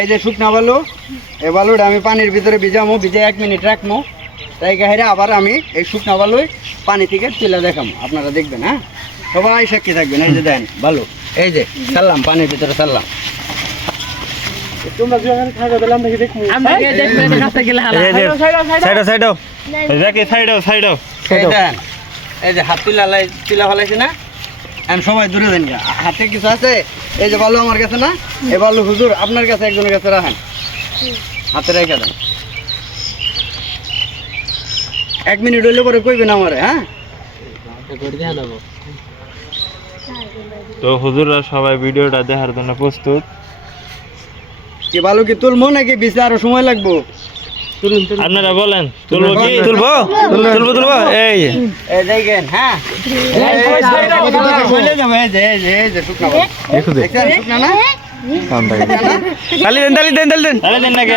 এই যে শুকনা বালু, এই বালুটা আমি পানির ভিতরে ভিজামো, ভিজে 1 মিনিট রাখবো, তাই গাহিরে আবার আমি এই শুকনা বালুই পানি থেকে তুলে দেখাম, আপনারা দেখবেন। হ্যাঁ, সবাই সাক্ষী থাকবেন। এই যে দেন বালু, এই যে ছাড়লাম পানির ভিতরে ছাড়লাম। তোমরা যখন খাইবে দিলাম দেখি দেখো আমরা কে দেখবে কাছে গেলে হালা সাইডো দেখি সাইডো এই দেন, এই যে হাত তুলা ফেলাইছি না, আমি সবাই দূরে দেন গা। হাতে কিছু আছে, এই যে বালু আমার কাছে না, এই বালু হুজুর আপনার কাছে একজনের কাছে রাখেন, হাতে রেখে দেন। 1 মিনিট হইলে পরে কইবেন আমারে। হ্যাঁ, তো হুজুররা সবাই ভিডিওটা দেখার জন্য প্রস্তুত। কি বালু কি তুলবো নাকি বিচে আরো সময় লাগবো? আপনারা বলেন তুলবো কি? তুলবো এই এই দেখেন। হ্যাঁ, চলে যাবো। এই যে শুকনা বালু দেখছেন, শুকনা না? তালি দেন নাকি